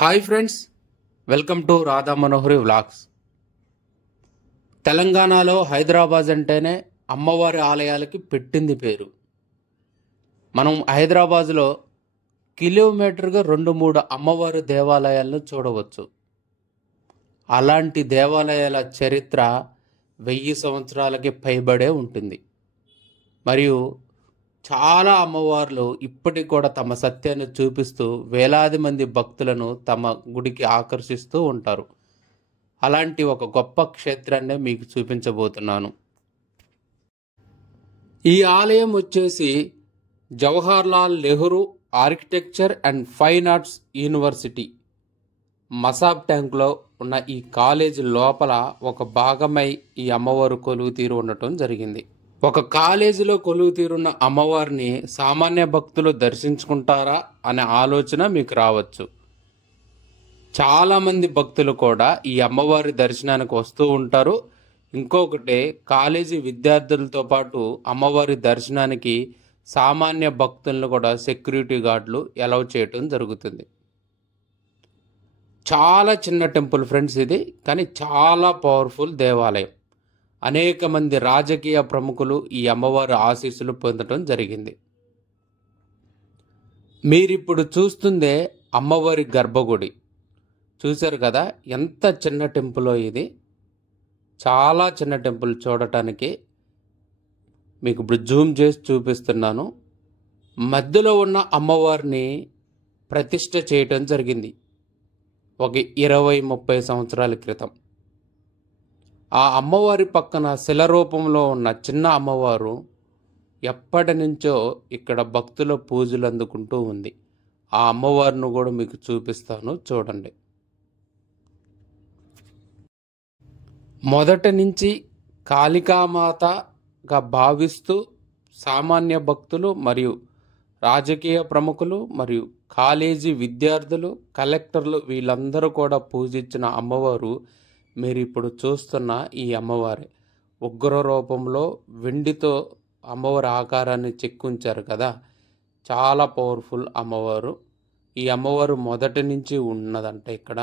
Hi friends, welcome to Radha Manohari vlogs. తెలంగాణలో హైదరాబాద్ అంటేనే అమ్మవారి ఆలయాలకి పెట్టింది పేరు. మనం హైదరాబాద్లో కిలోమీటర్గా 2-3 అమ్మవారి దేవాలయాలను చూడవచ్చు. అలాంటి దేవాలయాల చరిత్ర 1000 సంవత్సరాలకి పైబడే ఉంటుంది. మరియు చాలా అమ్మవార్లు ఇప్పటికి కూడా తమ సత్యాన్ని చూపిస్తూ వేలాది మంది భక్తులను తమ గుడికి ఆకర్షిస్తూ ఉంటారు. అలాంటి ఒక గొప్ప క్షేత్రాన్ని మీకు చూపించబోతున్నాను. ఈ ఆలయం వచ్చేసి Jawaharlal Nehru architecture and fine arts university Masab ట్యాంక్లో ఉన్న ఈ కాలేజీ లోపల ఒక భాగమై ఈ అమ్మవారు కొలువు తీరు ఉండటం జరిగింది. ఒక కాలేజీలో కొలువు తీరున్న అమ్మవారిని సామాన్య భక్తులు దర్శించుకుంటారా అనే ఆలోచన మీకు రావచ్చు. చాలామంది భక్తులు కూడా ఈ అమ్మవారి దర్శనానికి వస్తూ ఉంటారు. ఇంకొకటి, కాలేజీ విద్యార్థులతో పాటు అమ్మవారి దర్శనానికి సామాన్య భక్తులను కూడా సెక్యూరిటీ గార్డులు అలౌ చేయటం జరుగుతుంది. చాలా చిన్న టెంపుల్ ఫ్రెండ్స్ ఇది, కానీ చాలా పవర్ఫుల్ దేవాలయం. అనేక మంది రాజకీయ ప్రముఖులు ఈ అమ్మవారి ఆశీస్సులు పొందడం జరిగింది. మీరిప్పుడు చూస్తుందే అమ్మవారి గర్భగుడి. చూశారు కదా ఎంత చిన్న టెంపులో ఇది. చాలా చిన్న టెంపుల్ చూడటానికి. మీకు ఇప్పుడు జూమ్ చేసి చూపిస్తున్నాను. మధ్యలో ఉన్న అమ్మవారిని ప్రతిష్ఠ చేయటం జరిగింది ఒక 20-30 సంవత్సరాల క్రితం. ఆ అమ్మవారి పక్కన శిల రూపంలో ఉన్న చిన్న అమ్మవారు ఎప్పటి నుంచో ఇక్కడ భక్తుల పూజలు అందుకుంటూ ఉంది. ఆ అమ్మవారిని కూడా మీకు చూపిస్తాను, చూడండి. మొదటి నుంచి కాళికామాతగా భావిస్తూ సామాన్య భక్తులు మరియు రాజకీయ ప్రముఖులు మరియు కాలేజీ విద్యార్థులు, కలెక్టర్లు వీళ్ళందరూ కూడా పూజించిన అమ్మవారు మీరు ఇప్పుడు చూస్తున్న ఈ అమ్మవారి ఉగ్ర రూపంలో వెండితో అమ్మవారి ఆకారాన్ని చెక్కుంచారు కదా. చాలా పవర్ఫుల్ అమ్మవారు. ఈ అమ్మవారు మొదటి నుంచి ఉన్నదంట ఇక్కడ.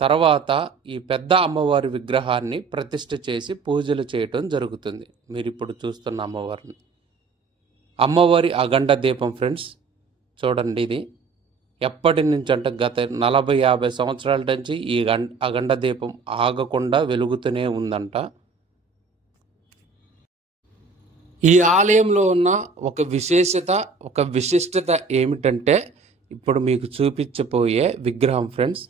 తర్వాత ఈ పెద్ద అమ్మవారి విగ్రహాన్ని ప్రతిష్ఠ చేసి పూజలు చేయటం జరుగుతుంది. మీరు ఇప్పుడు చూస్తున్న అమ్మవారిని. అమ్మవారి అఖండ దీపం ఫ్రెండ్స్ చూడండి. ఇది ఎప్పటి నుంచి అంటే గత 40-50 సంవత్సరాల నుంచి ఈ అఖండ దీపం ఆగకుండా వెలుగుతూనే ఉందంట. ఈ ఆలయంలో ఉన్న ఒక విశేషత, ఒక విశిష్టత ఏమిటంటే ఇప్పుడు మీకు చూపించబోయే విగ్రహం ఫ్రెండ్స్.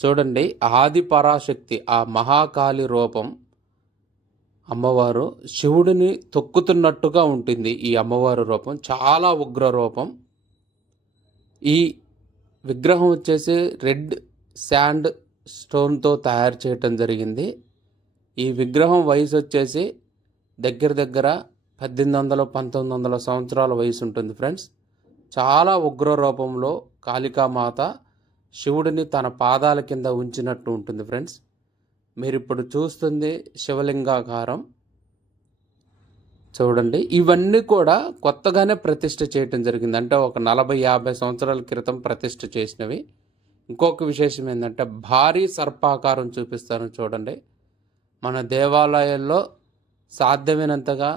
చూడండి, ఆది పరాశక్తి ఆ మహాకాళి రూపం అమ్మవారు శివుడిని తొక్కుతున్నట్టుగా ఉంటుంది. ఈ అమ్మవారి రూపం చాలా ఉగ్ర రూపం. ఈ విగ్రహం వచ్చేసి రెడ్ శాండ్ స్టోన్తో తయారు చేయటం జరిగింది. ఈ విగ్రహం వయసు వచ్చేసి దగ్గర 1800-1900 సంవత్సరాల వయసు ఉంటుంది ఫ్రెండ్స్. చాలా ఉగ్ర రూపంలో కాళికామాత శివుడిని తన పాదాల కింద ఉంచినట్టు ఉంటుంది ఫ్రెండ్స్. మీరు ఇప్పుడు చూస్తుంది శివలింగాకారం. చూడండి, ఇవన్నీ కూడా కొత్తగానే ప్రతిష్ఠ చేయటం జరిగింది. అంటే ఒక 40-50 సంవత్సరాల క్రితం ప్రతిష్ఠ చేసినవి. ఇంకొక విశేషం ఏంటంటే భారీ సర్పాకారం చూపిస్తాను చూడండి. మన దేవాలయాల్లో సాధ్యమైనంతగా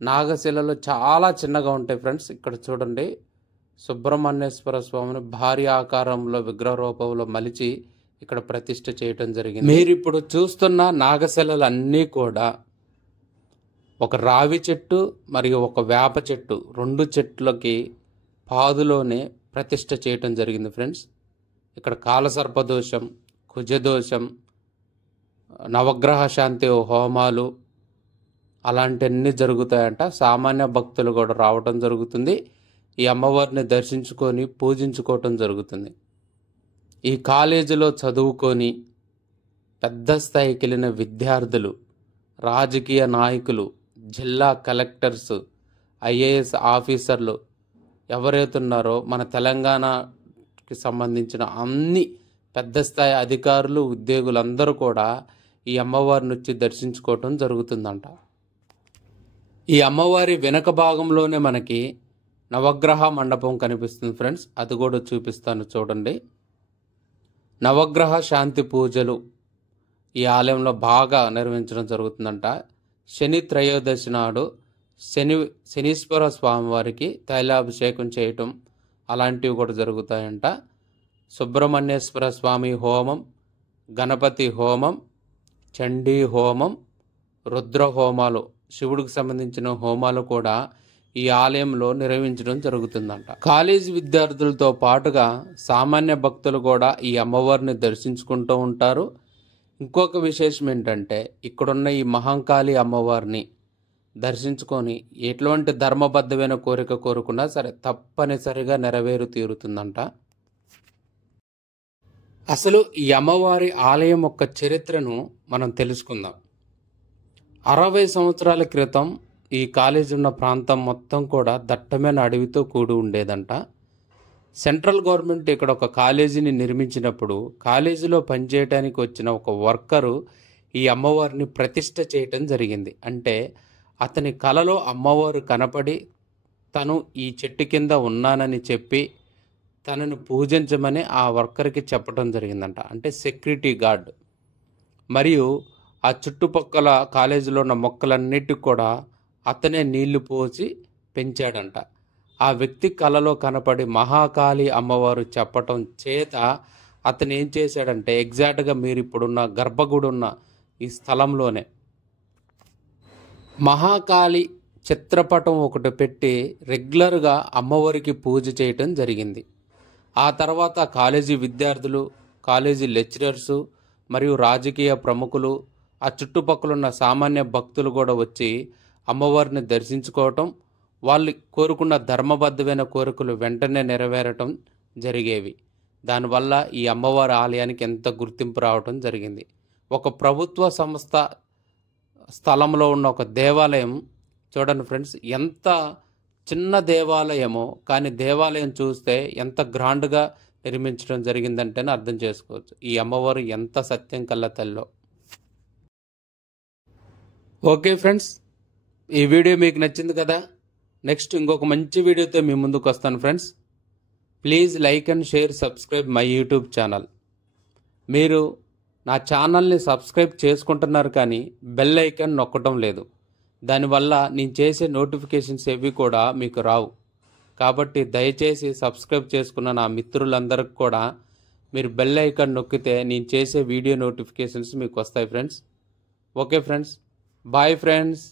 నాగశిలలు చాలా చిన్నగా ఉంటాయి ఫ్రెండ్స్. ఇక్కడ చూడండి, సుబ్రహ్మణ్యేశ్వర స్వామిని భారీ ఆకారంలో విగ్రహ రూపంలో మలిచి ఇక్కడ ప్రతిష్ఠ చేయటం జరిగింది. మీరు ఇప్పుడు చూస్తున్న నాగశిలలు అన్నీ కూడా ఒక రావి చెట్టు మరియు ఒక వేప చెట్టు, 2 చెట్లకి పాదులోనే ప్రతిష్ఠ చేయటం జరిగింది ఫ్రెండ్స్. ఇక్కడ కాలసర్పదోషం, కుజదోషం, నవగ్రహ శాంతి హోమాలు అలాంటివన్నీ జరుగుతాయంట. సామాన్య భక్తులు కూడా రావటం జరుగుతుంది. ఈ అమ్మవారిని దర్శించుకొని పూజించుకోవటం జరుగుతుంది. ఈ కాలేజీలో చదువుకొని పెద్ద స్థాయికి వెళ్ళిన విద్యార్థులు, రాజకీయ నాయకులు, జిల్లా కలెక్టర్స్, ఐఏఎస్ ఆఫీసర్లు ఎవరైతే ఉన్నారో మన తెలంగాణకి సంబంధించిన అన్ని పెద్ద స్థాయి అధికారులు, ఉద్యోగులందరూ కూడా ఈ అమ్మవారిని వచ్చి దర్శించుకోవటం జరుగుతుందంట. ఈ అమ్మవారి వెనక భాగంలోనే మనకి నవగ్రహ మండపం కనిపిస్తుంది ఫ్రెండ్స్. అది కూడా చూపిస్తాను చూడండి. నవగ్రహ శాంతి పూజలు ఈ ఆలయంలో బాగా నిర్వహించడం జరుగుతుందంట. శని త్రయోదశి నాడు శనీశ్వర స్వామివారికి తైలాభిషేకం చేయటం అలాంటివి కూడా జరుగుతాయంట. సుబ్రహ్మణ్యేశ్వర స్వామి హోమం, గణపతి హోమం, చండీ హోమం, రుద్ర హోమాలు, శివుడికి సంబంధించిన హోమాలు కూడా ఈ ఆలయంలో నిర్వహించడం జరుగుతుందంట. కాలేజీ విద్యార్థులతో పాటుగా సామాన్య భక్తులు కూడా ఈ అమ్మవారిని దర్శించుకుంటూ ఉంటారు. ఇంకొక విశేషం ఏంటంటే ఇక్కడున్న ఈ మహంకాళి అమ్మవారిని దర్శించుకొని ఎటువంటి ధర్మబద్ధమైన కోరిక కోరుకున్నా సరే తప్పనిసరిగా నెరవేరు తీరుతుందంట. అసలు ఈ అమ్మవారి ఆలయం యొక్క చరిత్రను మనం తెలుసుకుందాం. 60 సంవత్సరాల క్రితం ఈ కాలేజీ ఉన్న ప్రాంతం మొత్తం కూడా దట్టమైన అడవితో కూడి ఉండేదంట. సెంట్రల్ గవర్నమెంట్ ఇక్కడ ఒక కాలేజీని నిర్మించినప్పుడు కాలేజీలో పనిచేయడానికి వచ్చిన ఒక వర్కరు ఈ అమ్మవారిని ప్రతిష్ఠ చేయటం జరిగింది. అంటే అతని కలలో అమ్మవారు కనపడి తను ఈ చెట్టు కింద ఉన్నానని చెప్పి తనను పూజించమని ఆ వర్కర్కి చెప్పడం జరిగిందంట. అంటే సెక్యూరిటీ గార్డ్. మరియు ఆ చుట్టుపక్కల కాలేజీలో ఉన్న మొక్కలన్నిటికి కూడా అతనే నీళ్లు పోసి పెంచాడంట. ఆ వ్యక్తి కలలో కనపడి మహాకాళి అమ్మవారు చెప్పటం చేత అతను ఏం చేశాడంటే ఎగ్జాక్ట్గా మీరు ఇప్పుడున్న గర్భగుడి ఉన్న ఈ స్థలంలోనే మహాకాళి చిత్రపటం ఒకటి పెట్టి రెగ్యులర్గా అమ్మవారికి పూజ చేయటం జరిగింది. ఆ తర్వాత కాలేజీ విద్యార్థులు, కాలేజీ లెక్చరర్సు మరియు రాజకీయ ప్రముఖులు, ఆ చుట్టుపక్కల ఉన్న సామాన్య భక్తులు కూడా వచ్చి అమ్మవారిని దర్శించుకోవటం, వాళ్ళు కోరుకున్న ధర్మబద్ధమైన కోరికలు వెంటనే నెరవేరటం జరిగేవి. దానివల్ల ఈ అమ్మవారి ఆలయానికి ఎంత గుర్తింపు రావటం జరిగింది. ఒక ప్రభుత్వ సంస్థ స్థలంలో ఉన్న ఒక దేవాలయం చూడండి ఫ్రెండ్స్, ఎంత చిన్న దేవాలయమో కానీ దేవాలయం చూస్తే ఎంత గ్రాండ్గా నిర్మించడం జరిగిందంటేనే అర్థం చేసుకోవచ్చు ఈ అమ్మవారు ఎంత సత్యం కల్ల తల్లో. ఓకే ఫ్రెండ్స్, ఈ వీడియో మీకు నచ్చింది కదా. నెక్స్ట్ ఇంకొక మంచి వీడియోతో మీ ముందుకు వస్తాను friends. Please like and share, subscribe my YouTube channel. మీరు నా ఛానల్ని సబ్స్క్రైబ్ చేసుకుంటున్నారు కానీ బెల్ ఐకాన్ నొక్కడం లేదు. దానివల్ల నేను చేసే నోటిఫికేషన్స్ ఏవి కూడా మీకు రావు. కాబట్టి దయచేసి సబ్స్క్రైబ్ చేసుకున్న నా మిత్రులందరికీ కూడా మీరు బెల్ ఐకాన్ నొక్కితే నేను చేసే వీడియో నోటిఫికేషన్స్ మీకు వస్తాయి friends. Okay friends, bye friends.